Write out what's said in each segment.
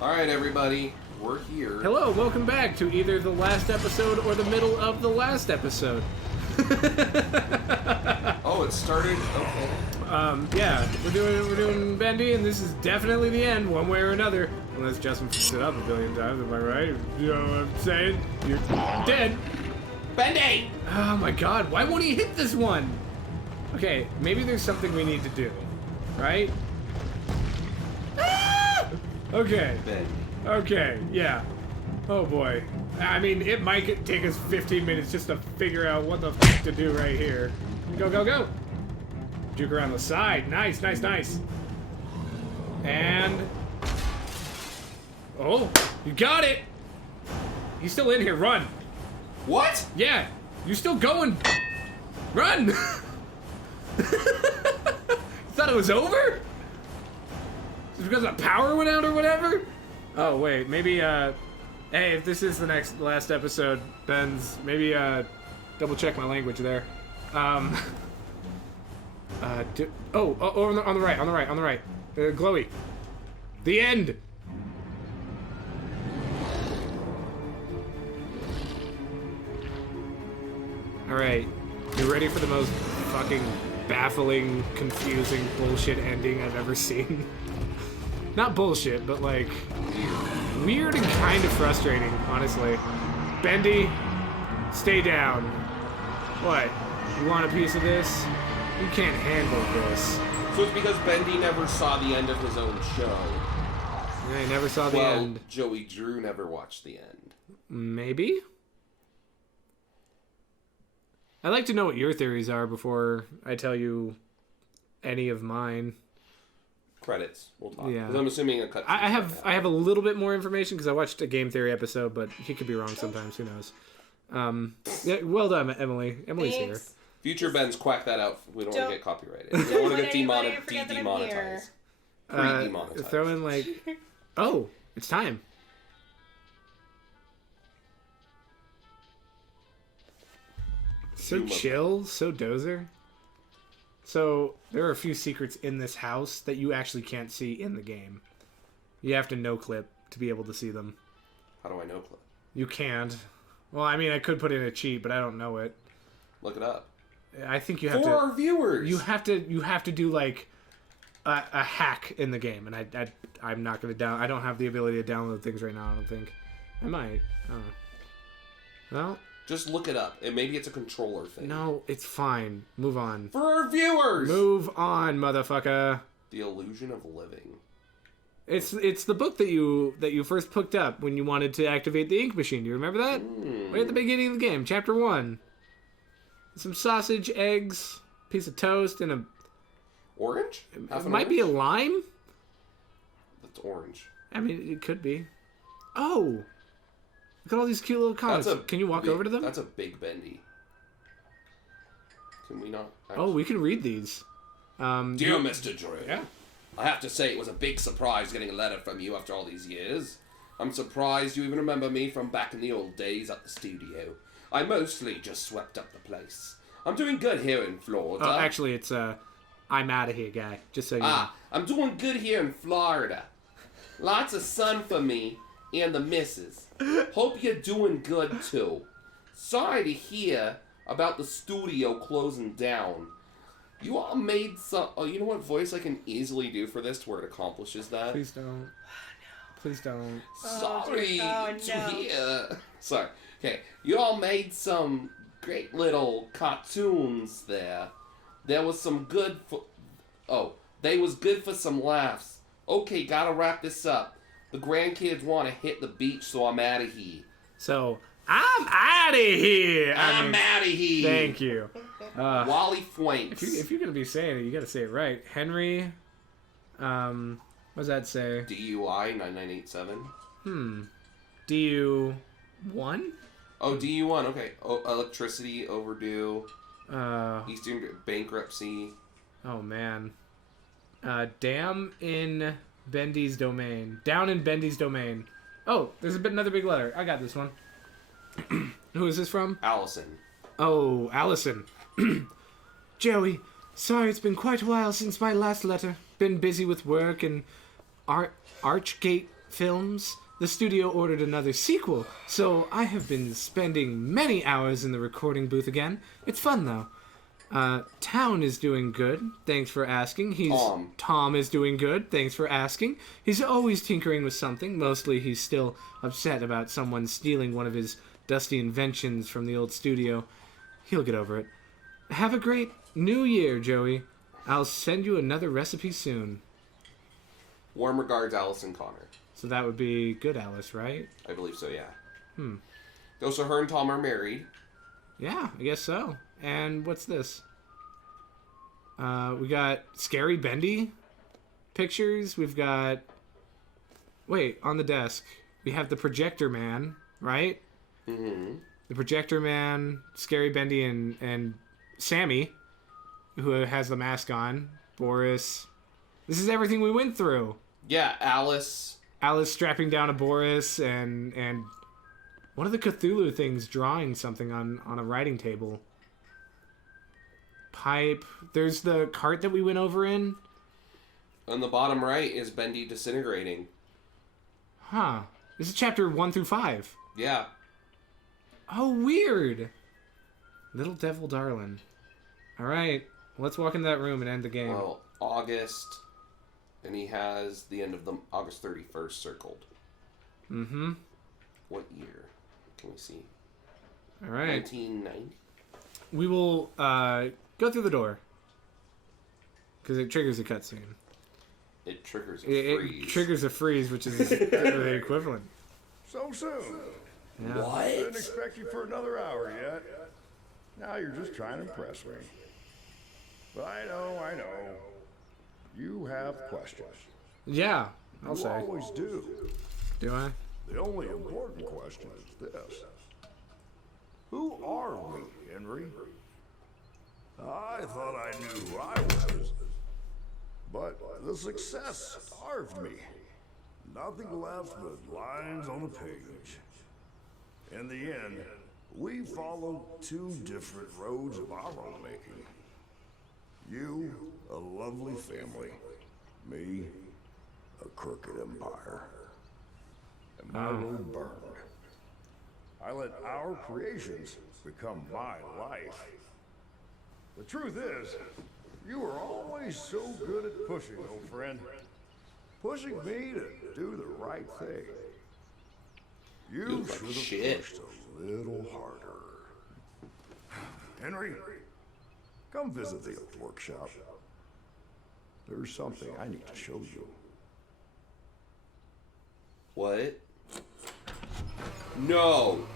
Alright, everybody. We're here. Hello, welcome back to either the last episode or the middle of the last episode. Oh, it started? Okay. Yeah, we're doing Bendy, and this is definitely the end, one way or another. Unless Justin fixed it up a billion times, am I right? You know what I'm saying? You're dead. Bendy! Oh my god, why won't he hit this one? Okay, maybe there's something we need to do, right? Ah! Okay. Bendy. Okay, yeah. Oh boy. I mean, it might take us 15 minutes just to figure out what the fuck to do right here. Go, go, go! Juke around the side. Nice, nice, nice. And... oh, you got it! He's still in here. Run! What? Yeah, you're still going. Run! You thought it was over? Is it because the power went out or whatever? Oh, wait, maybe, hey, if this is the last episode, Ben's, maybe, double check my language there. On the right. Glowy. The end! Alright, you ready for the most fucking baffling, confusing, bullshit ending I've ever seen? Not bullshit, but like, weird and kind of frustrating, honestly. Bendy, stay down. What? You want a piece of this? You can't handle this. So it's because Bendy never saw the end of his own show. Yeah, I never saw the end. Joey Drew never watched the end. Maybe? I'd like to know what your theories are before I tell you any of mine. Credits. We'll talk. Yeah. 'Cause I'm assuming a cut. I have a little bit more information because I watched a game theory episode, but he could be wrong sometimes. Who knows? Yeah, well done, Emily. Emily's here. Future Ben's quack that out. We don't want to get copyrighted. We don't want to get demonetized. Pre-demonetized. Throw in like, oh, it's time. So chill, so dozer. So there are a few secrets in this house that you actually can't see in the game. You have to no-clip to be able to see them. How do I know clip? You can't. Well, I mean, I could put in a cheat, but I don't know it. Look it up. I think you have For to. our viewers. You have to do like a hack in the game, and I'm not gonna I don't have the ability to download things right now. I don't think. I might. I don't know. Well. Just look it up, and maybe it's a controller thing. No, it's fine. Move on. For our viewers! Move on, motherfucker. The Illusion of Living. It's the book that you first picked up when you wanted to activate the ink machine. Do you remember that? Right at the beginning of the game, chapter 1. Some sausage, eggs, piece of toast, and a... Orange? It might be a lime? That's orange. I mean, it could be. Oh! Look at all these cute little comments. Can you walk over to them? That's a big Bendy. Can we not? Oh, we can read these. Dear Mr. Drew. Yeah. I have to say it was a big surprise getting a letter from you after all these years. I'm surprised you even remember me from back in the old days at the studio. I mostly just swept up the place. I'm doing good here in Florida. Oh, actually, it's I'm out of here, guy. Just so you know. I'm doing good here in Florida. Lots of sun for me and the missus. Hope you're doing good, too. Sorry to hear about the studio closing down. You all made some... Oh, you know what voice I can easily do for this to where it accomplishes that? Please don't. Please don't. Sorry to hear... Sorry. Okay, you all made some great little cartoons there. There was some good for... Oh, they was good for some laughs. Okay, gotta wrap this up. The grandkids want to hit the beach, so I'm out of here. So, I'm out of here! I'm out of here! Thank you. Wally Fuentes. If you're going to be saying it, you got to say it right. Henry, what does that say? DUI 9987. DU1? Oh, DU1, okay. Oh, electricity overdue. Eastern bankruptcy. Oh, man. Dam in Bendy's domain. Down in Bendy's domain. Oh, there's another big letter. I got this one. Who is this from? Allison. Oh, Allison. Joey, sorry it's been quite a while since my last letter. Been busy with work and Archgate films. The studio ordered another sequel, so I have been spending many hours in the recording booth again. It's fun, though. Town is doing good. Thanks for asking. Tom is doing good. Thanks for asking. He's always tinkering with something. Mostly he's still upset about someone stealing one of his dusty inventions from the old studio. He'll get over it. Have a great New Year, Joey. I'll send you another recipe soon. Warm regards, Alice and Connor. So that would be good, Alice, right? I believe so, yeah. So her and Tom are married. Yeah, I guess so. And what's this? We got Scary Bendy pictures. We've got... Wait, on the desk. We have the Projector Man, right? Mm-hmm. The Projector Man, Scary Bendy, and Sammy, who has the mask on. Boris. This is everything we went through. Yeah, Alice strapping down a Boris, and one of the Cthulhu things drawing something on a writing table. Pipe. There's the cart that we went over in. On the bottom right is Bendy disintegrating. Huh. This is chapter 1 through 5. Yeah. Oh, weird. Little Devil Darling. Alright, let's walk into that room and end the game. Well, August... And he has the end of the August 31st circled. Mm-hmm. What year? Can we see? All right. 1990. We will go through the door. Because it triggers a cutscene. It triggers a freeze. It triggers a freeze, which is the equivalent. So soon. Yeah. What? Didn't expect you for another hour yet. Now you're just trying to impress me. But I know. You have questions. Yeah, I'll say. You always do. Do I? The only important question is this. Who are we, Henry? I thought I knew who I was. But the success starved me. Nothing left but lines on a page. In the end, we followed two different roads of our own making. You, a lovely family. Me, a crooked empire. And my road burned. I let our creations become my life. The truth is, you were always so good at pushing, old friend. Pushing me to do the right thing. You should have pushed a little harder. Henry, come visit the old workshop. There's something I need to show you. What? No!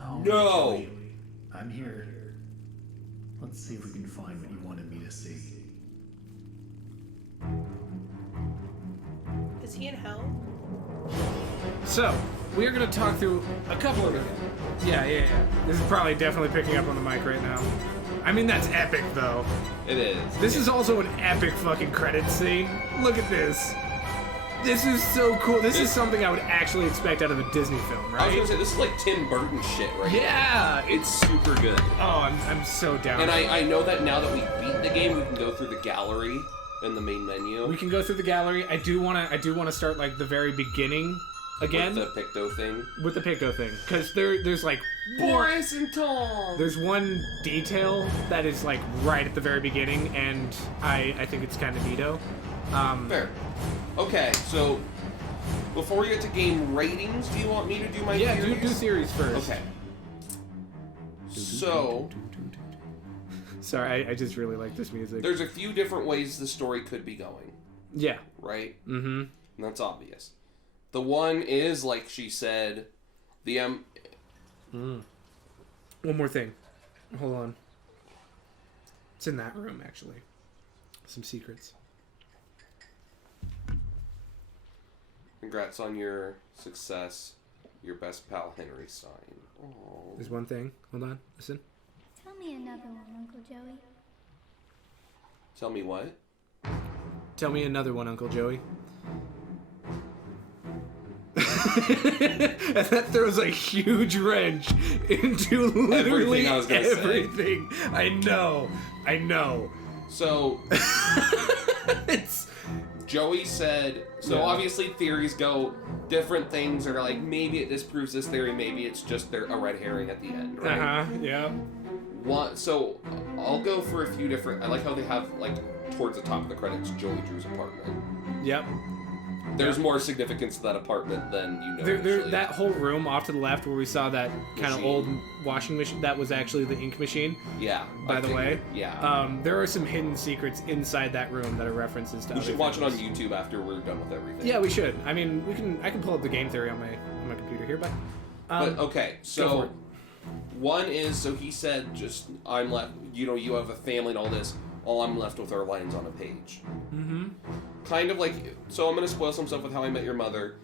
Oh, No! Joey, I'm here. Let's see if we can find what you wanted me to see. Is he in hell? So, we're going to talk through a couple of them. Yeah. This is probably definitely picking up on the mic right now. I mean, that's epic, though. It is. This is also an epic fucking credit scene. Look at this. This is so cool. This is something I would actually expect out of a Disney film, right? I was gonna say, this is like Tim Burton shit, right? Yeah! It's super good. Oh, I'm so down. And I know that now that we beat the game, we can go through the gallery in the main menu. We can go through the gallery. I do wanna start like the very beginning again. With the Picto thing. With the Picto thing. Because there's like Boris and Tom! There's one detail that is like right at the very beginning, and I think it's kind of neato. Fair. Okay, so before we get to game ratings, do you want me to do my theories? Yeah, do theories first. Okay. So... Sorry, I just really like this music. There's a few different ways the story could be going. Yeah. Right? Mm-hmm. And that's obvious. The one is, like she said, the One more thing. Hold on. It's in that room, actually. Some secrets. Congrats on your success. Your best pal, Henry Stein. Aww. There's one thing. Hold on. Listen. Tell me another one, Uncle Joey. Tell me what? Tell me another one, Uncle Joey. And that throws a huge wrench into literally everything. I know. So... Joey said, so Yeah. obviously theories go different things, or like maybe it disproves this theory, maybe it's just a red herring at the end, right? Yeah. So I'll go for a few different. I like how they have like towards the top of the credits Joey Drew's apartment. Yep. There's more significance to that apartment than you know. There, that whole room off to the left where we saw that kind of old washing machine, that was actually the ink machine. Yeah. By the way. Yeah. There are some hidden secrets inside that room that are references to. We should watch it on things. YouTube after we're done with everything. Yeah, we should. I mean, I can pull up the game theory on my computer here, but. Okay, go for so it. one is he said I'm left. You have a family and all this. All I'm left with are lines on a page. Mm-hmm. Kind of like, so I'm going to spoil some stuff with How I Met Your Mother,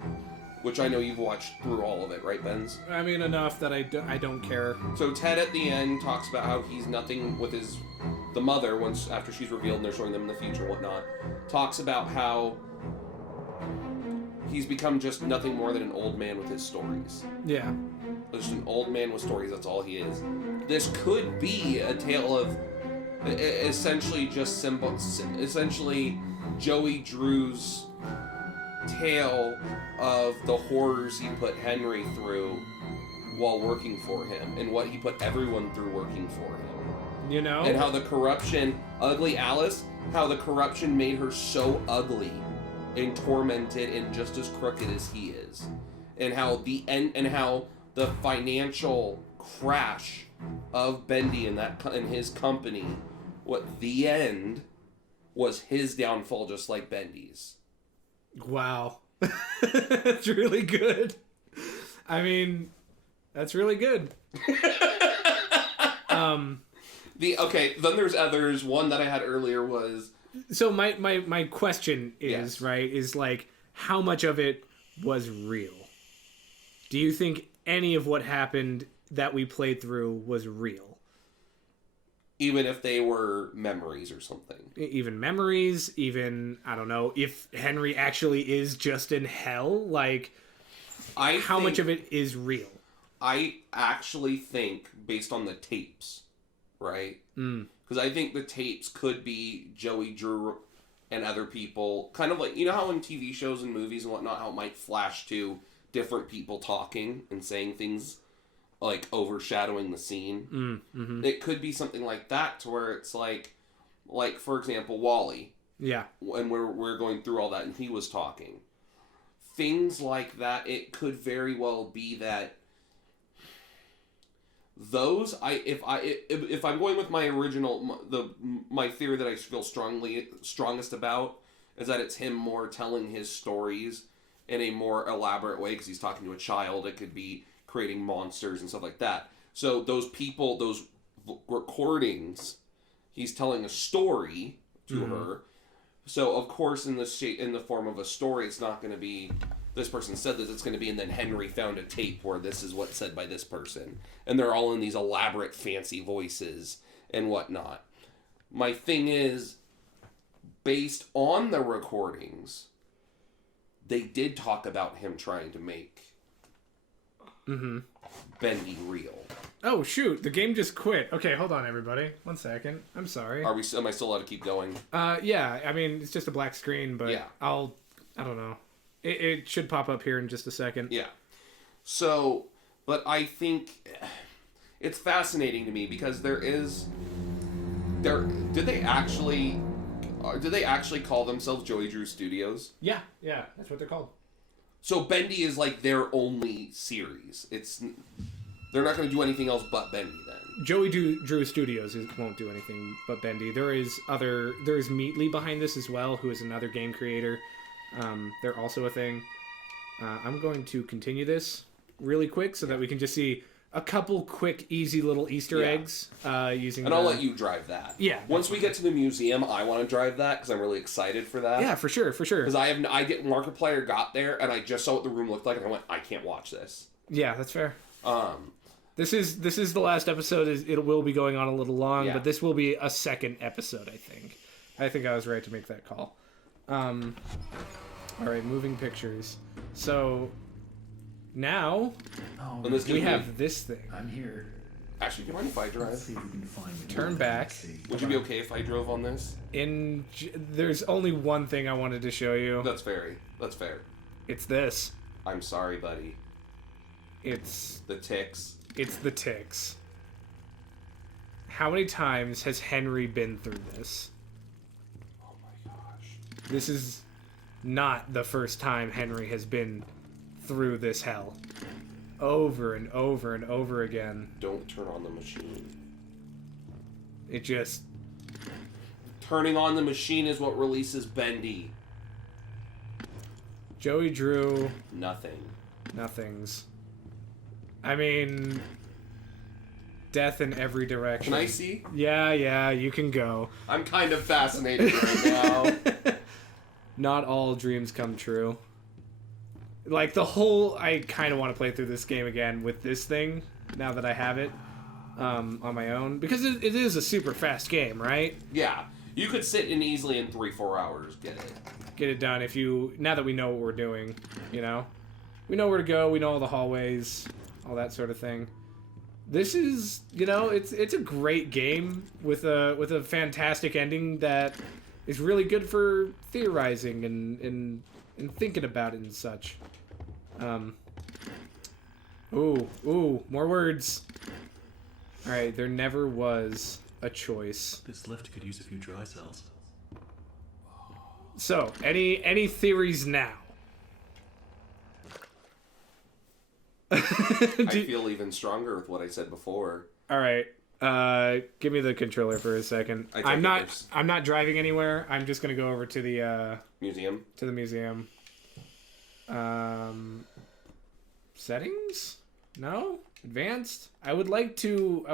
which I know you've watched through all of it, right, Benz? I mean, enough that I don't care. So Ted at the end talks about how he's nothing with the mother, once after she's revealed and they're showing them in the future and whatnot, talks about how he's become just nothing more than an old man with his stories. Yeah. Just an old man with stories, that's all he is. This could be a tale of essentially Joey Drew's tale of the horrors he put Henry through while working for him, and what he put everyone through working for him. You know? And how the corruption, Ugly Alice, how the corruption made her so ugly and tormented and just as crooked as he is. And how the financial crash of Bendy and his company, what the end was his downfall, just like Bendy's. Wow. That's really good. I mean, that's really good. Then there's others. One that I had earlier was... So my question is, Yes. right, is like, how much of it was real? Do you think any of what happened that we played through was real? Even if they were memories or something. Even memories, even, I don't know, if Henry actually is just in hell, like, how much of it is real? I actually think, based on the tapes, right? Because I think the tapes could be Joey Drew and other people, kind of like, you know how in TV shows and movies and whatnot, how it might flash to different people talking and saying things like overshadowing the scene. Mm-hmm. It could be something like that, to where it's like for example, Wally. Yeah. When we're going through all that and he was talking. Things like that, it could very well be that those, if I'm going with my original, my theory that I feel strongest about is that it's him more telling his stories in a more elaborate way, because he's talking to a child. It could be creating monsters and stuff like that. So those people, those recordings, he's telling a story to her. So of course, in the form of a story, it's not going to be this person said this. It's going to be, and then Henry found a tape where this is what's said by this person, and they're all in these elaborate, fancy voices and whatnot. My thing is, based on the recordings, they did talk about him trying to make Bendy real. Oh, shoot. The game just quit. Okay, hold on, everybody. 1 second. I'm sorry. Am I still allowed to keep going? Yeah. I mean, it's just a black screen, but Yeah. I don't know. It should pop up here in just a second. Yeah. So, but I think it's fascinating to me because did they actually call themselves Joey Drew Studios? Yeah. That's what they're called. So Bendy is like their only series. They're not going to do anything else but Bendy then. Joey Drew Studios won't do anything but Bendy. There is Meatley behind this as well, who is another game creator. They're also a thing. I'm going to continue this really quick so that we can just see a couple quick, easy little Easter eggs using. And I'll let you drive that. Yeah. Once we get to the museum, I want to drive that because I'm really excited for that. Yeah, for sure. Because Markiplier got there and I just saw what the room looked like and I went, I can't watch this. Yeah, that's fair. This is the last episode. It will be going on a little long, but this will be a second episode. I think I was right to make that call. All right, moving pictures. So now we have this thing. I'm here. Actually, do you mind if I Let's drive? see if we can find what Turn you back. want to see. Would you be okay if I drove on this? There's only one thing I wanted to show you. That's fair. It's this. I'm sorry, buddy. It's The ticks. the ticks. How many times has Henry been through this? Oh my gosh. This is not the first time Henry has been through this hell. Over and over and over again. Don't turn on the machine. It just... Turning on the machine is what releases Bendy. Joey Drew, Nothing. nothings. I mean... Death in every direction. Can I see? Yeah, you can go. I'm kind of fascinated right now. Not all dreams come true. Like, the whole... I kind of want to play through this game again with this thing, now that I have it on my own. Because it is a super fast game, right? Yeah. You could sit in easily in 3-4 hours, get it. Get it done if you... Now that we know what we're doing, you know? We know where to go, we know all the hallways, all that sort of thing. This is, you know, it's a great game with a fantastic ending that is really good for theorizing and thinking about it and such. Ooh, more words. All right, there never was a choice. This lift could use a few dry cells. So, any theories now? I feel even stronger with what I said before. All right. Give me the controller for a second. I'm not driving anywhere. I'm just gonna go over to the Museum. museum. Settings? No? Advanced? I would like to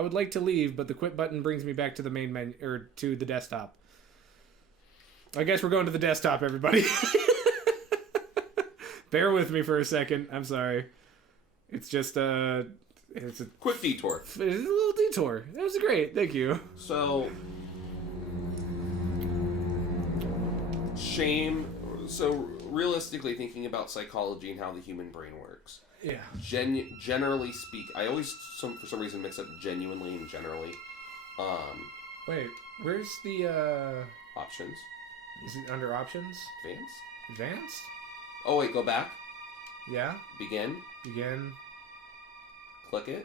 leave, but the quit button brings me back to the main menu, or to the desktop. I guess we're going to the desktop, everybody. Bear with me for a second. I'm sorry. It's just it's a Quick detour. little detour. That was great. Thank you. So, shame. So, realistically, thinking about psychology and how the human brain works. Yeah. Generally speak, I always, for some reason, mix up genuinely and generally. Wait, where's the Options. Is it under options? Advanced. Advanced? Oh wait, go back. Yeah. Begin. Begin. Click it.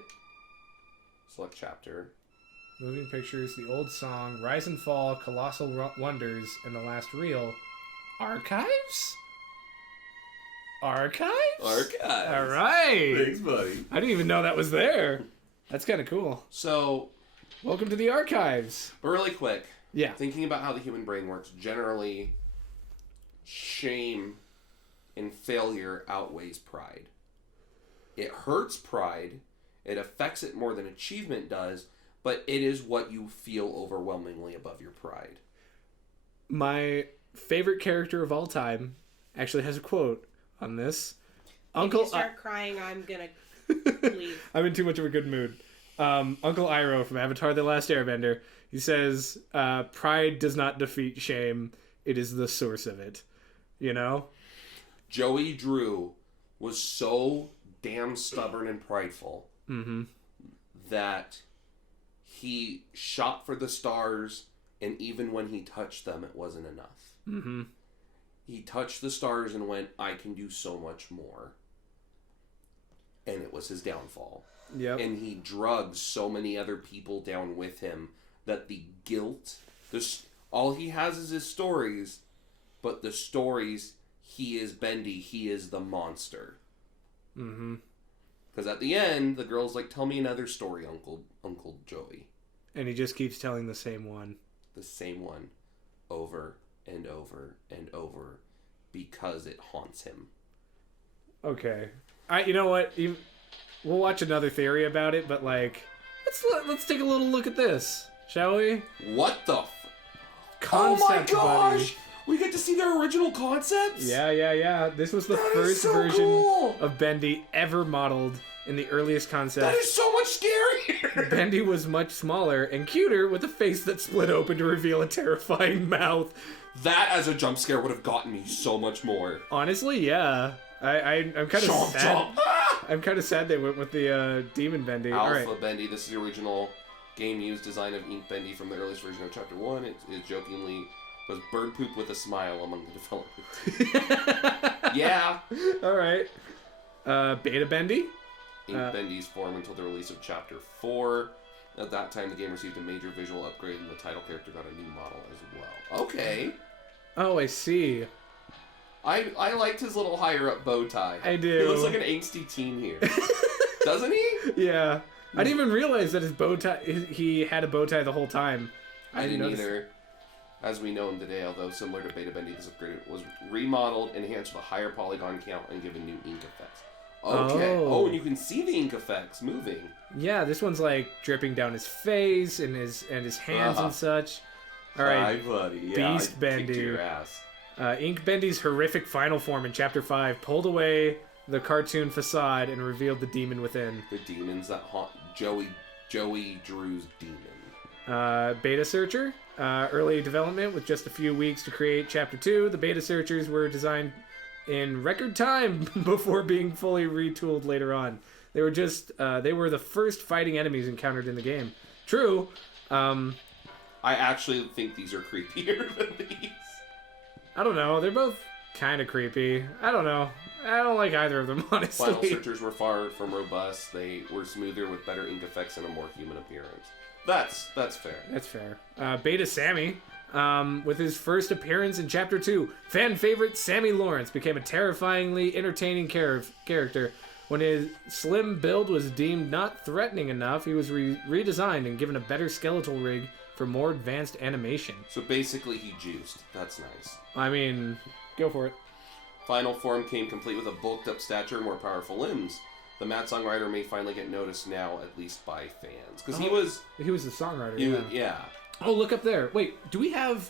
Select chapter. Moving pictures. The old song. Rise and Fall. Colossal Wonders. And the last reel. Archives. Archives. All right. Thanks, buddy. I didn't even know that was there. That's kind of cool. So, Welcome to the archives. but really quick. Yeah. Thinking about how the human brain works, generally, shame and failure outweighs pride. It hurts pride, it affects it more than achievement does, but it is what you feel overwhelmingly above your pride. My favorite character of all time actually has a quote on this. If you start crying, I'm gonna leave. I'm in too much of a good mood. Uncle Iroh from Avatar: The Last Airbender. He says, "Pride does not defeat shame; it is the source of it." You know. Joey Drew was so damn stubborn and prideful that he shot for the stars, and even when he touched them, it wasn't enough. He touched the stars and went, "I can do so much more." And it was his downfall. Yep. And he drugged so many other people down with him that the guilt, all he has is his stories, but the stories, he is Bendy, he is the monster. Because at the end, the girl's like, "Tell me another story, Uncle Joey." And he just keeps telling the same one. The same one, over and over and over, because it haunts him. Okay. You know what? We'll watch another theory about it, but like, let's take a little look at this, shall we? What the? Concept, oh my gosh! buddy. We get to see their original concepts. Yeah. This was the That is first so version cool. of Bendy ever modeled in the earliest concept. That is so much scarier. Bendy was much smaller and cuter with a face that split open to reveal a terrifying mouth. That as a jump scare would have gotten me so much more. Honestly, yeah. I'm kind of Chomp, sad. chomp. Ah! I'm kind of sad they went with the Demon Bendy. Alpha Alright. Bendy. This is the original game used design of Ink Bendy from the earliest version of Chapter 1. It jokingly was bird poop with a smile among the developers. Yeah. Alright. Beta Bendy? Ink Bendy's form until the release of Chapter 4. At that time, the game received a major visual upgrade, and the title character got a new model as well. Okay. Oh, I see. I liked his little higher up bow tie. I do. He looks like an angsty teen here. Doesn't he? Yeah. I didn't even realize that his bow tie, he had a bow tie the whole time. I didn't either. As we know him today, although similar to Beta Bendy, this upgrade was remodeled, enhanced with a higher polygon count, and given new ink effects. Okay. Oh, and you can see the ink effects moving. Yeah, this one's like dripping down his face and his hands and such. All right, hi, buddy. Yeah, Beast I Bendy. kicked your ass. Ink Bendy's horrific final form in Chapter 5 pulled away the cartoon facade and revealed the demon within. The demons that haunt Joey Drew's demon. Beta Searcher. Early development with just a few weeks to create Chapter 2. The Beta Searchers were designed in record time before being fully retooled later on. They were the first fighting enemies encountered in the game. True. I actually think these are creepier than these. I don't know. They're both kind of creepy. I don't know. I don't like either of them, honestly. Final Searchers were far from robust. They were smoother with better ink effects and a more human appearance. That's fair. That's fair. Beta Sammy, with his first appearance in Chapter 2, fan favorite Sammy Lawrence became a terrifyingly entertaining character. When his slim build was deemed not threatening enough, he was redesigned and given a better skeletal rig for more advanced animation. So basically he juiced. That's nice. I mean, go for it. Final form came complete with a bulked up stature and more powerful limbs. The Mad Songwriter may finally get noticed now, at least by fans. Because he was the songwriter, yeah. Oh, look up there. Wait, do we have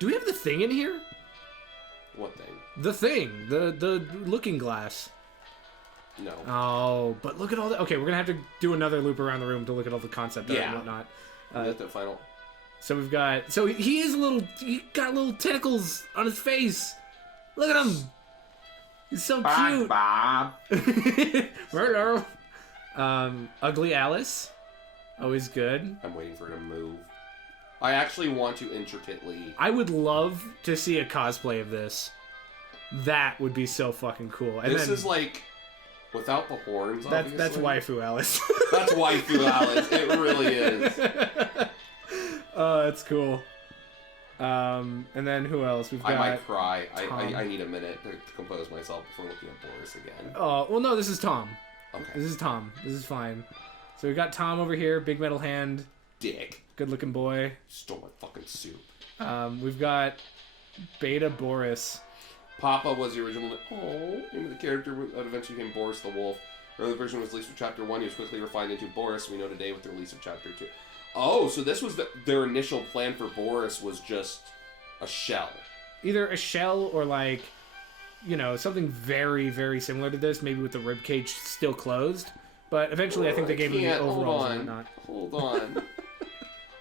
the thing in here? What thing? The thing. The looking glass. No. Oh, but look at all that. Okay, we're going to have to do another loop around the room to look at all the concept art and whatnot. The final. So we've got... So he got little tentacles on his face. Look at him. He's so cute. Bob. Murder. Ugly Alice. Always good. I'm waiting for her to move. I actually want to intricately... I would love to see a cosplay of this. That would be so fucking cool. And this is like... Without the horns, obviously. That's waifu Alice. That's waifu Alice. It really is. Oh, that's cool. And then who else? We've got... I might cry. Tom. I need a minute to compose myself before looking at Boris again. Oh, well, no, this is Tom. Okay. This is Tom. This is fine. So we got Tom over here, big metal hand. Dick. Good-looking boy. Stole my fucking soup. We've got Beta Boris. Papa was the original name of the character that eventually became Boris the Wolf. Early version was released for Chapter 1. He was quickly refined into Boris, we know today with the release of Chapter 2. Oh, so this was their initial plan for Boris was just a shell. Either a shell or like, something very, very similar to this, maybe with the ribcage still closed. But eventually I think they gave him the overalls and whatnot. Hold on.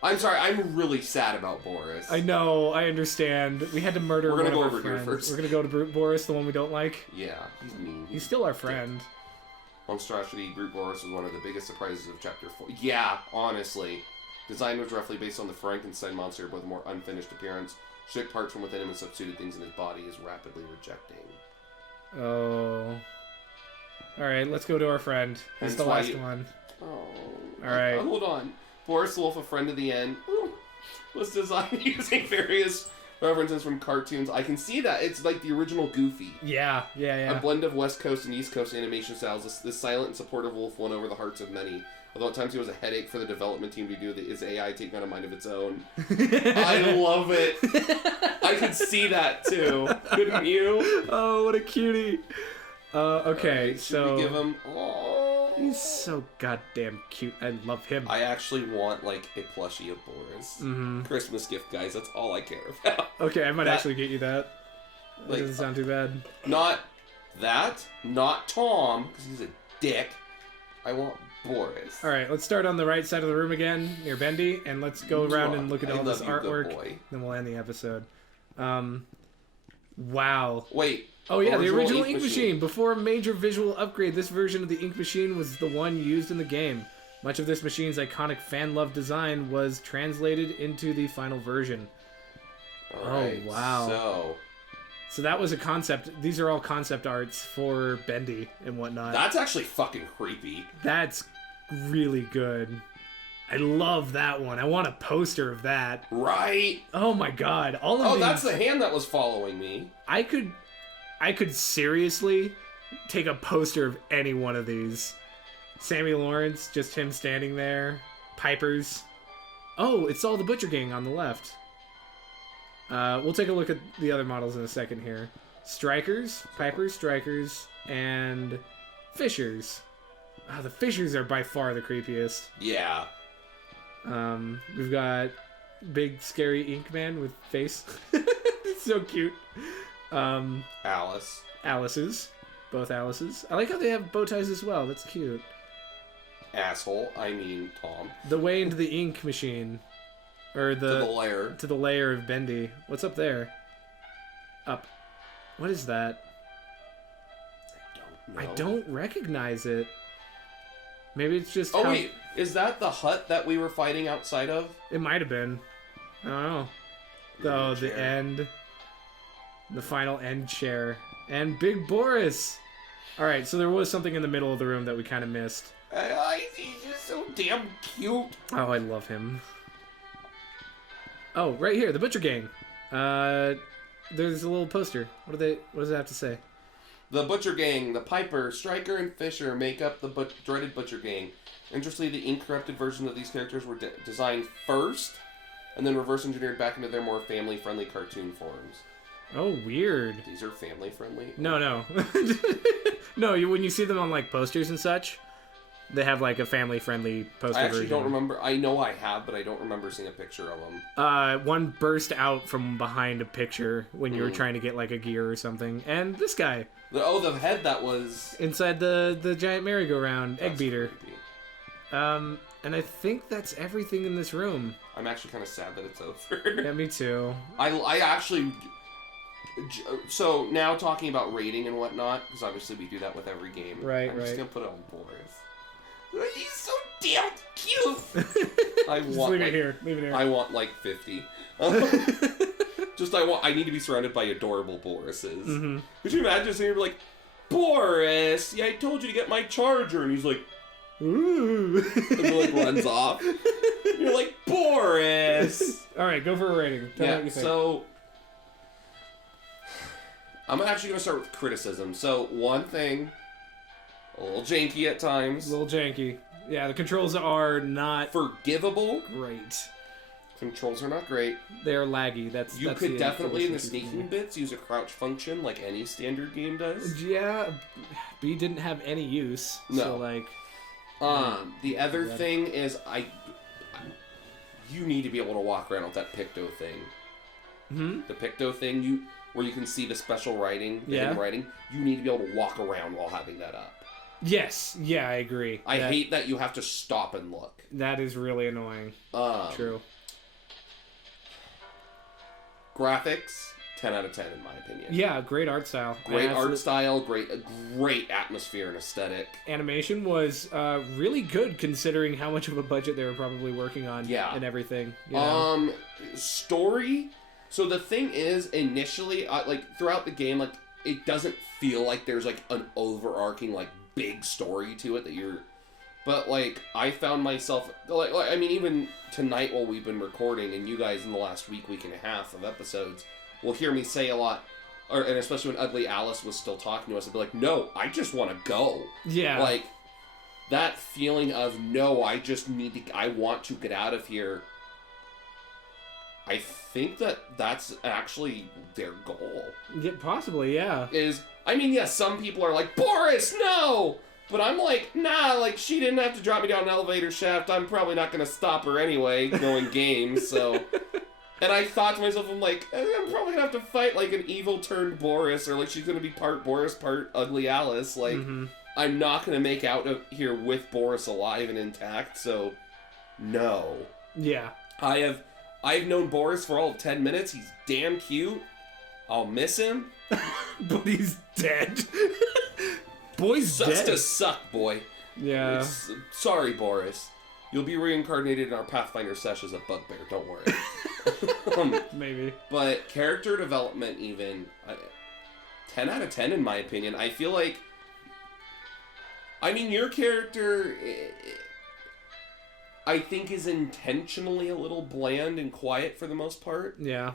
I'm sorry, I'm really sad about Boris. I know, I understand. We had to murder one of our friends. We're gonna go over here first. We're gonna go to Brute Boris, the one we don't like. Yeah, he's mean. He's still our friend. Monstrosity, Brute Boris was one of the biggest surprises of Chapter 4. Yeah, honestly. Design was roughly based on the Frankenstein monster, but with a more unfinished appearance. Stripped parts from within him and substituted things in his body is rapidly rejecting. Oh. Alright, let's go to our friend. He's the last one. Oh. Alright. Hold on. Boris the Wolf, a friend of the end, was designed using various references from cartoons. I can see that. It's like the original Goofy. Yeah. A blend of West Coast and East Coast animation styles. This silent and supportive wolf won over the hearts of many. Although at times he was a headache for the development team to do his AI taking on a mind of its own. I love it. I could see that too. Couldn't you? Oh, what a cutie. Okay, right, so... we give him... Oh. He's so goddamn cute. I love him. I actually want, like, a plushie of Boris. Mm-hmm. Christmas gift, guys. That's all I care about. Okay, I might actually get you that. That doesn't sound too bad. Not Tom, because he's a dick. I want Boris. Alright, let's start on the right side of the room again, near Bendy, and let's go around and look at all this artwork. Then we'll end the episode. Wow. Wait. Oh yeah, the original ink machine. Before a major visual upgrade, this version of the ink machine was the one used in the game. Much of this machine's iconic fan-loved design was translated into the final version. Alright, oh, wow. So that was a concept. These are all concept arts for Bendy and whatnot. That's actually fucking creepy. That's really good. I love that one. I want a poster of that. Right. Oh my god. All of these... that's the hand that was following me. I could seriously take a poster of any one of these. Sammy Lawrence, just him standing there. Piper's. Oh, it's all the Butcher Gang on the left. We'll take a look at the other models in a second here. Strikers, Pipers, Strikers, and Fishers. The Fishers are by far the creepiest. Yeah. We've got big scary ink man with face. It's so cute. Alice's. Both Alice's. I like how they have bow ties as well. That's cute. Asshole. I mean Tom. The way into the ink machine. Or the... To the lair. To the lair of Bendy. What's up there? Up. What is that? I don't know. I don't recognize it. Maybe it's just Oh, wait. Is that the hut that we were fighting outside of? It might have been. I don't know. Oh, the end. The final end chair. And Big Boris! Alright, so there was something in the middle of the room that we kind of missed. He's just so damn cute. Oh, I love him. Oh, right here, the Butcher Gang. There's a little poster. What does it have to say? The Butcher Gang, the Piper, Striker, and Fisher make up the dreaded Butcher Gang. Interestingly, the ink-corrupted versions of these characters were designed first, and then reverse engineered back into their more family-friendly cartoon forms. Oh, weird. These are family-friendly? No. No, when you see them on, like, posters and such, they have, like, a family-friendly poster I actually version. don't remember. I know I have, but I don't remember seeing a picture of them. One burst out from behind a picture when you were trying to get, like, a gear or something. And this guy. The head that was... Inside the giant merry-go-round, egg beater. Creepy. And I think that's everything in this room. I'm actually kind of sad that it's over. Yeah, me too. I actually... So, now talking about rating and whatnot, because obviously we do that with every game. Right, I'm just right. going to put it on Boris. He's so damn cute! Leave it here. I want, like, 50. I need to be surrounded by adorable Borises. Mm-hmm. Could you imagine sitting here like, Boris, yeah, I told you to get my charger, and he's like, ooh, and he like runs off. You're like, Boris. All right, go for a rating. Tell me what you think. So I'm actually gonna start with criticism. So one thing, a little janky at times. A little janky. Yeah, the controls are not forgivable. Great. Controls are not great. They're laggy. That's could definitely in the sneaking bits use a crouch function like any standard game does. Yeah, B didn't have any use. No. So like. The other thing is you need to be able to walk around with that Picto thing. Hmm. The Picto thing where you can see the special writing, the hidden writing. You need to be able to walk around while having that up. Yes. Yeah, I agree. I hate that you have to stop and look. That is really annoying. True. Graphics, 10 out of 10 in my opinion. Yeah, great art style. Great art style, great atmosphere and aesthetic. Animation was really good considering how much of a budget they were probably working on and everything. You know? Story. So the thing is, initially, like throughout the game, like it doesn't feel like there's like an overarching like big story to it that you're. But like I found myself like I mean even tonight while we've been recording and you guys in the last week and a half of episodes will hear me say a lot, and especially when Ugly Alice was still talking to us, I'd be like, no, I just want to go. Yeah. Like that feeling of no, I want to get out of here. I think that's actually their goal. Yeah, possibly, yeah. I mean, yes, some people are like, Boris, no! But I'm like, nah, like, she didn't have to drop me down an elevator shaft. I'm probably not going to stop her anyway, knowing games, so... And I thought to myself, I'm like, I'm probably going to have to fight, like, an evil turned Boris, or, like, she's going to be part Boris, part Ugly Alice. Like, I'm not going to make out of here with Boris alive and intact, so... No. Yeah. I've known Boris for all of 10 minutes. He's damn cute. I'll miss him. But he's dead. Boy's Sucks dead. to suck, boy. Yeah. Sorry, Boris. You'll be reincarnated in our Pathfinder sesh as a bugbear. Don't worry. Maybe. But character development, even 10 out of 10 in my opinion. I feel like, I mean, your character, I think, is intentionally a little bland and quiet for the most part. Yeah.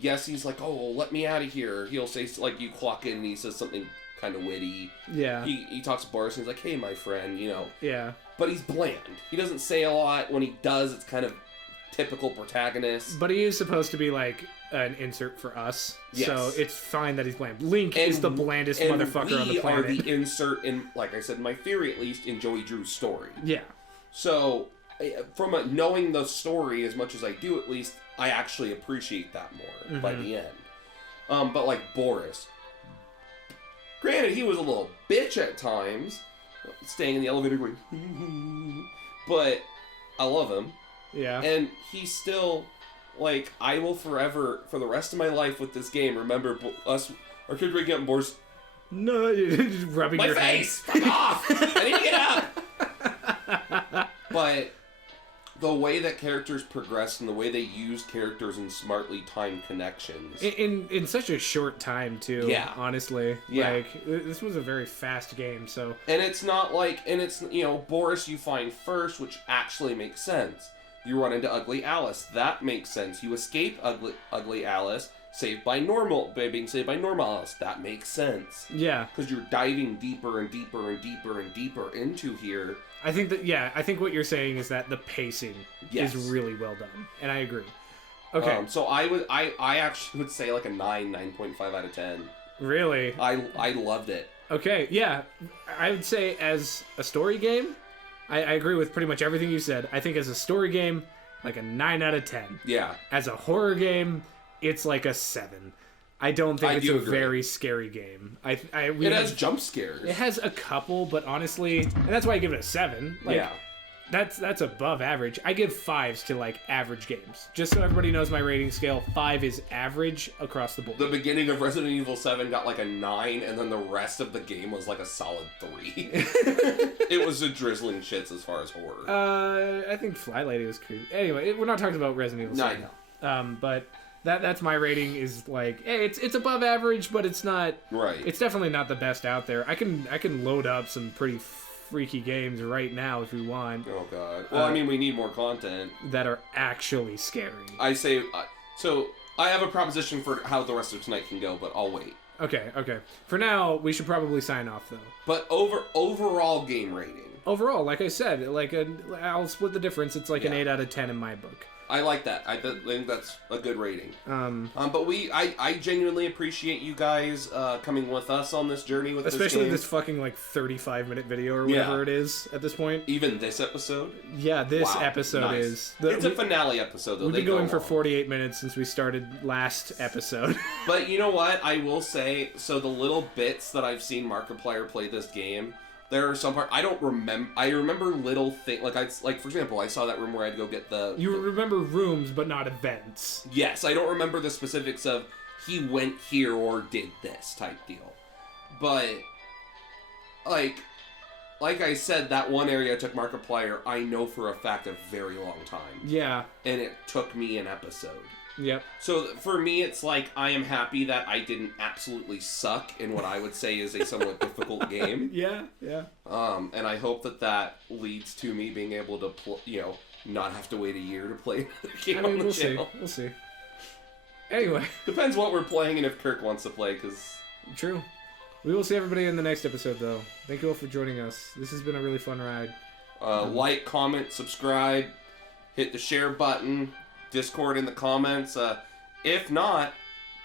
Yes, he's like, oh, well, let me out of here. He'll say, like, you clock in and he says something kind of witty. Yeah. He talks to Boris and he's like, hey, my friend, you know. Yeah. But he's bland. He doesn't say a lot. When he does, it's kind of typical protagonist. But he is supposed to be like an insert for us. Yes. So it's fine that he's bland. Link is the blandest motherfucker on the planet. We are the insert in, like I said, in my theory at least, in Joey Drew's story. Yeah. So, from knowing the story as much as I do at least, I actually appreciate that more by the end. But like Boris, granted he was a little bitch at times, staying in the elevator going, but I love him. Yeah. And he's still, like, I will forever, for the rest of my life with this game, remember us, our kid waking up and Boris, no, you're just rubbing my your face! Fuck off! I need to get up! But the way that characters progress and the way they use characters in smartly timed connections. In such a short time, too. Yeah. Honestly. Yeah. Like, this was a very fast game, so... And it's not like, and it's, you know, Boris you find first, which actually makes sense. You run into Ugly Alice. That makes sense. You escape Ugly Alice, being saved by Normal Alice. That makes sense. Yeah. Because you're diving deeper and deeper and deeper and deeper into here. I think what you're saying is that the pacing Yes. is really well done. And I agree. Okay. So I actually would say like a 9.5 out of 10. Really? I loved it. Okay, yeah. I would say as a story game, I agree with pretty much everything you said. I think as a story game, like a 9 out of 10. Yeah. As a horror game, it's like a 7. I don't think it's a agree. very scary game. It has jump scares. It has a couple, but honestly, and that's why I give it a 7. Like, yeah. That's above average. I give 5s to like average games. Just so everybody knows my rating scale, 5 is average across the board. The beginning of Resident Evil 7 got like a 9, and then the rest of the game was like a solid 3. It was a drizzling shits as far as horror. I think Fly Lady was creepy. Anyway, we're not talking about Resident Evil 7. No, I know. But that's my rating is like, hey, it's above average, but it's not. Right. It's definitely not the best out there. I can load up some pretty freaky games right now if we want. Oh god. Well, I mean, we need more content that are actually scary. I say so. I have a proposition for how the rest of tonight can go, but I'll wait. Okay. For now, we should probably sign off though. But overall game rating. Overall, like I said, I'll split the difference. It's like an 8 out of 10 in my book. I like that. I think that's a good rating. But I genuinely appreciate you guys coming with us on this journey with especially this this fucking like 35-minute video or whatever it is at this point. Even this episode. Yeah, this episode nice. is. It's a finale episode. Though. We've been going for 48 minutes since we started last episode. But you know what? I will say, so the little bits that I've seen Markiplier play this game. There are some parts I don't remember. I remember little things like for example, I saw that room where I had to go get the. You remember rooms, but not events. Yes, I don't remember the specifics of he went here or did this type deal, but like I said, that one area I took Markiplier, I know for a fact a very long time. Yeah, and it took me an episode. Yep. So for me, it's like I am happy that I didn't absolutely suck in what I would say is a somewhat difficult game. Yeah. And I hope that leads to me being able to, not have to wait a year to play another game on the channel. We'll see. Anyway. Depends what we're playing and if Kirk wants to play, because... True. We will see everybody in the next episode, though. Thank you all for joining us. This has been a really fun ride. Like, comment, subscribe, hit the share button... Discord in the comments. If not,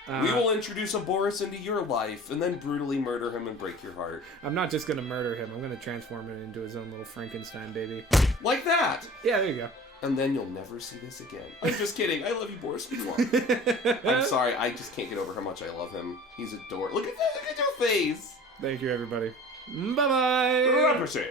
we will introduce a Boris into your life and then brutally murder him and break your heart. I'm not just going to murder him. I'm going to transform him into his own little Frankenstein baby. Like that! Yeah, there you go. And then you'll never see this again. I'm just kidding. I love you, Boris. I'm sorry. I just can't get over how much I love him. He's adorable. Look at that. Look at your face. Thank you, everybody. Bye-bye. Leprosy.